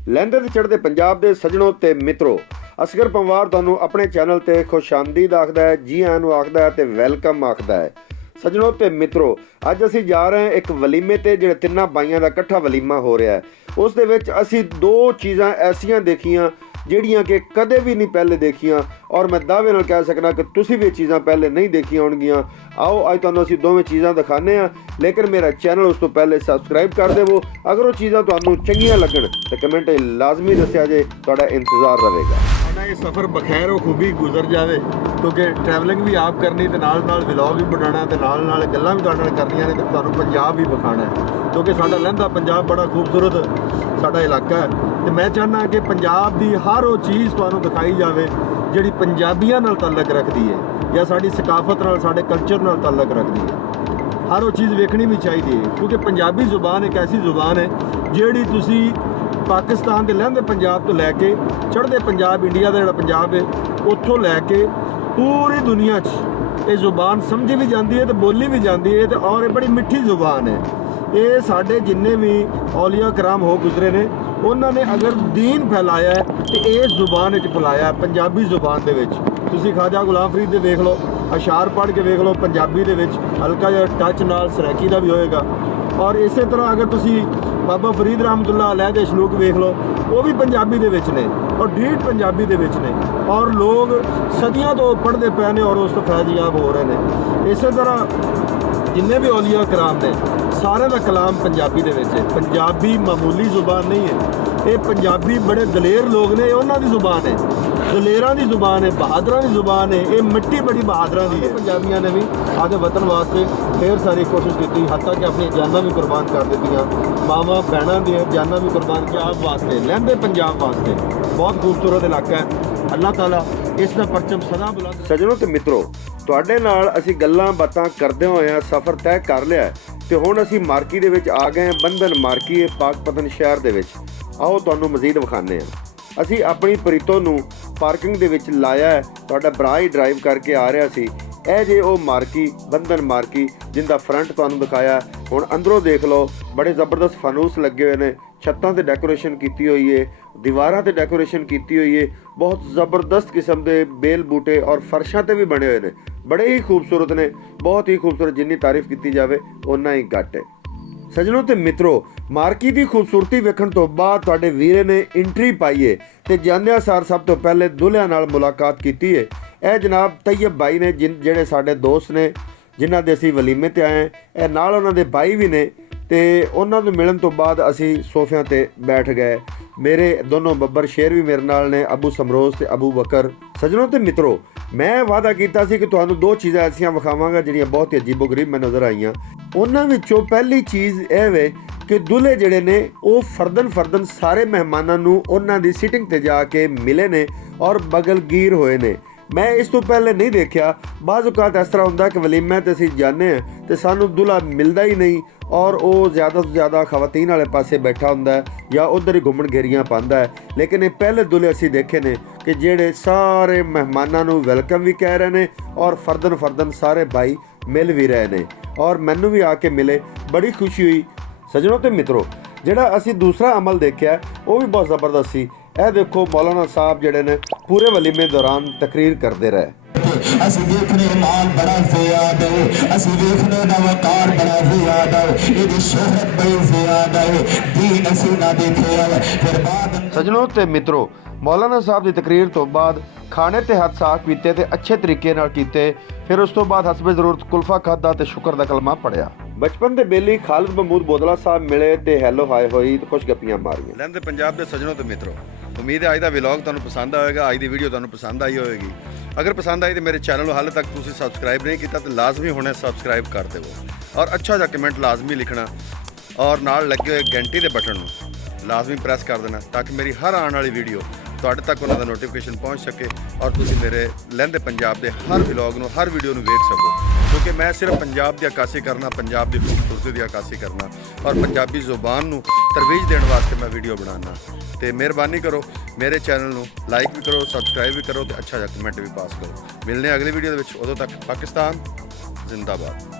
लहंदे ते चढ़दे पंजाब दे सजणों ते मित्रों, असगर पंवार तुहानूं अपने चैनल ते खुशामदीद आखदा है, जी आयां नूं आखदा है ते वैलकम आखदा है। सजणों ते मित्रों, अज असीं जा रहे हैं एक वलीमे ते जिहड़े तिन्नां बाईआं दा इकट्ठा वलीमा हो रहा है। उस दे विच असीं दो चीज़ां ऐसियां देखियां ਜਿਹੜੀਆਂ कि कदे भी नहीं पहले देखियां, और मैं दावे नाल कह सकना कि तुसीं भी चीज़ां पहले नहीं देखियां होणगियां। आओ अज तुहानूं असीं दोवें चीज़ां दिखाने आ, लेकिन मेरा चैनल उस तो पहले सबसक्राइब कर देवो। अगर वो चीज़ां तुहानूं चंगियां लगन तो कमेंट लाजमी दस्सिया जे, तुहाडा इंतज़ार रहेगा। साडा ये सफ़र बखैर खूबी गुजर जाए, क्योंकि ट्रैवलिंग भी आप करनी ते नाल नाल व्लॉग भी बनाना ते नाल नाल गल्लां भी तुहाडे नाल करनियां ने ते तुहानूं पंजाब भी विखाना है, क्योंकि साडा लहंदा पंजाब बड़ा खूबसूरत साडा इलाका है। तो मैं चाहना कि पंजाब की हर वो चीज़ तुहानूं दिखाई जाए जिहड़ी पंजाबियां नाल ताल्लुक रखती है या साडी सकाफत नाल साडे कल्चर नाल ताल्लुक रखती है। हर वो चीज़ वेखनी भी चाहिए, क्योंकि पंजाबी जुबान एक ऐसी जुबान है जिहड़ी तुसी पाकिस्तान के लहंदे पंजाब तो लैके चढ़दे पंजाब इंडिया का जिहड़ा पंजाब है उत्थों लैके पूरी दुनिया ये जुबान समझी भी जाती है तो बोली भी जाती है, और ये बड़ी मिठी जुबान है। ये साढ़े जिन्ने भी औलिया कराम हो गुजरे ने उन्होंने अगर दीन फैलाया है तो इस जुबान फैलाया है, पंजाबी जुबान के विच। तुसी ख्वाजा गुलाम फरीद दे देख लो, अशार पढ़ के देख लो पंजाबी दे विच, हल्का जिहा टच नाल सराकी का भी होएगा। और इस तरह अगर तुसी बाबा फरीद रहमतुल्लाह अलैह दे शलूक देख लो, वो भी पंजाबी दे विच ने और ढीठ पंजाबी दे विच ने, और लोग सदियों तो पढ़ते पे ने और उस तो फैज़याब हो रहे हैं। इस तरह जिन्ने भी औलिया कराम ने सारे का कलाम पंजाबी दे विच है। पंजाबी मामूली जुबान नहीं है, ये पंजाबी बड़े दलेर लोग ने, उन्हों की जुबान है, दलेरां की जुबान है, बहादुरां की जुबान है। ये मिट्टी बड़ी बहादुरां की है। पंजाबियों ने भी आदे वतन वास्ते ढेर सारी कोशिश की, हत्ता कि अपनी जाना भी कुर्बान कर दित्तियां, मावां भैणां दी जाना भी कुर्बान पंजाब वास्ते, लहंदे पंजाब वास्ते। बहुत खूबसूरत इलाका है, अल्लाह ताला इसका परचम सदा बुलंद। सजनों ते मित्रों, तुहाडे नाल असीं गल्लां बातां करदे होए सफ़र तय कर लिया ते हुण असीं मार्की दे विच आ गए हैं। बंधन मार्की पाकपतन शहर दे विच। आओ तुहानूं मज़ीद विखाने आ। असीं अपनी प्रीतो नूं पार्किंग दे विच लाया है, तुहाडा भरा ही ड्राइव करके आ रहा सी। ਇਹ ਜੇ ਉਹ मार्की बंधन मार्की जिंदा फ्रंट ਤੁਹਾਨੂੰ दिखाया। ਹੁਣ अंदरों देख लो, बड़े ज़बरदस्त फानूस लगे हुए हैं, छत्तां ते डेकोरेशन की हुई है, दीवारां ते डेकोरेशन की हुई है, बहुत ज़बरदस्त किस्म के बेल बूटे और फर्शां ते भी बने हुए हैं, बड़े ही खूबसूरत ने, बहुत ही खूबसूरत। जिन्नी तारीफ की जाए उन्ना ही घट है। सजनों ते मित्रों, मार्की की खूबसूरती वेखण तो बाद तुहाडे वीरे ने इंट्री पाई है ते जांदियां सार सब तो पहले दुल्हिਆਂ नाल मुलाकात की है। ਇਹ जनाब तैयब भाई ने ਜਿਹੜੇ ਸਾਡੇ ਦੋਸਤ ਨੇ ਜਿਨ੍ਹਾਂ ਦੇ ਅਸੀਂ ਵਲੀਮੇ ਤੇ ਆਏ। ਇਹ ਨਾਲ ਉਹਨਾਂ ਦੇ ਭਾਈ ਵੀ ਨੇ ਤੇ ਉਹਨਾਂ ਨੂੰ ਮਿਲਣ ਤੋਂ ਬਾਅਦ ਅਸੀਂ ਸੋਫਿਆਂ ਤੇ ਬੈਠ ਗਏ। ਮੇਰੇ ਦੋਨੋਂ ਬੱਬਰ ਸ਼ੇਰ ਵੀ ਮੇਰੇ ਨਾਲ ਨੇ, ਅਬੂ ਸਮਰੋਜ਼ ਤੇ ਅਬੂ ਬਕਰ। ਸਜਣੋਂ ਤੇ ਮਿੱਤਰੋ, ਮੈਂ ਵਾਅਦਾ ਕੀਤਾ ਸੀ ਕਿ ਤੁਹਾਨੂੰ ਦੋ ਚੀਜ਼ਾਂ ਐਸੀਆਂ ਵਿਖਾਵਾਂਗਾ ਜਿਹੜੀਆਂ ਬਹੁਤ ਹੀ ਅਜੀਬੋ-ਗਰੀਬ ਮੈਨੂੰ ਨਜ਼ਰ ਆਈਆਂ। ਉਹਨਾਂ ਵਿੱਚੋਂ ਪਹਿਲੀ ਚੀਜ਼ ਇਹ ਵੇ ਕਿ ਦੁल्हे ਜਿਹੜੇ ਨੇ ਉਹ ਫਰਦਨ ਸਾਰੇ ਮਹਿਮਾਨਾਂ ਨੂੰ ਉਹਨਾਂ ਦੀ ਸਿਟਿੰਗ ਤੇ ਜਾ ਕੇ ਮਿਲੇ ਨੇ ਔਰ ਬਗਲਗੀਰ ਹੋਏ ਨੇ। मैं इस तो पहले नहीं देखा। बाज़ औक़ात इस तरह होंदा कि वलीमे ते असीं जाने तो सानू दुल्हा मिलता ही नहीं, और वो ज़्यादा तो ज़्यादा खवातीन वाले पासे बैठा होंदा है या उधर ही घुमण घेरियां पांदा है। लेकिन ये पहले दुल्हे असीं देखे ने कि जेड़े सारे मेहमानां नू वैलकम भी कह रहे हैं और फरदन सारे भाई मिल भी रहे हैं, और मैनू भी आके मिले, बड़ी खुशी हुई। सजनों ते मित्रों, जिहड़ा असीं दूसरा अमल देखा वो भी बहुत ज़बरदस्त सी। ਇਹ देखो मौलाना साहब ਜਿਹੜੇ ਨੇ पूरे वलीमे दौरान तकरीर करते रहे। ਅਸੀਂ ਵੇਖਣੇ ਮਾਲ ਬੜਾ ਜ਼ਿਆਦਾ ਹੈ, ਅਸੀਂ ਵੇਖਣੇ ਦਾ ਵਕਾਰ ਬੜਾ ਜ਼ਿਆਦਾ ਹੈ, ਇਹਦੀ ਸ਼ੋਹਰਤ ਬੜੀ ਜ਼ਿਆਦਾ ਹੈ, ਦੀਨ ਅਸੀਂ ਨਾ ਦੇਖਿਆ। ਫਿਰ ਬਾਅਦ ਸਜਣੋਂ ਤੇ ਮਿੱਤਰੋ, मौलाना साहब की तकरीर तो बाद खाने ते हथ साफ कीते ते अच्छे तरीके नाल कीते। फिर उस तो बाद हसबे जरूरत कुल्फा खादा ते शुक्र दा कलमा पढ़िया। बचपन दे बेली खालिद महमूद बोदला साहब मिले ते हैलो हाय होई ते कुछ गप्पियां मारियां। लहंदे पंजाब दे सजनों ते मित्रों, उम्मीद है अज दा व्लॉग तुहानूं पसंद आएगा, अज दी वीडियो तुहानूं पसंद आई होएगी। अगर पसंद आई तो मेरे चैनल हाले तक तुसीं सबसक्राइब नहीं किया तो लाजमी होने सबसक्राइब कर देवो, और अच्छा जा कमेंट लाजमी लिखना, और नाल लगे हुए घंटी के बटन लाजमी प्रेस कर देना, ताकि मेरी हर आने वाली वीडियो तुहाडे तक उन्हां दा नोटिफिकेशन पहुँच सके और तुसीं मेरे लहंदे पंजाब के हर व्लॉग नूं, हर वीडियो नूं वेख सको। क्योंकि मैं सिर्फ पंजाब की अक्कासी करना, पंजाब की खूबसूरती की अक्कासी करना और पंजाबी जुबान नूं तरवीज देने वास्ते मैं वीडियो बनाना। तो मेहरबानी करो मेरे चैनल नूं लाइक भी करो, सबसक्राइब भी करो, तो अच्छा जा कमेंट भी पास करो। मिलने अगली वीडियो दे विच, उदों तक पाकिस्तान जिंदाबाद।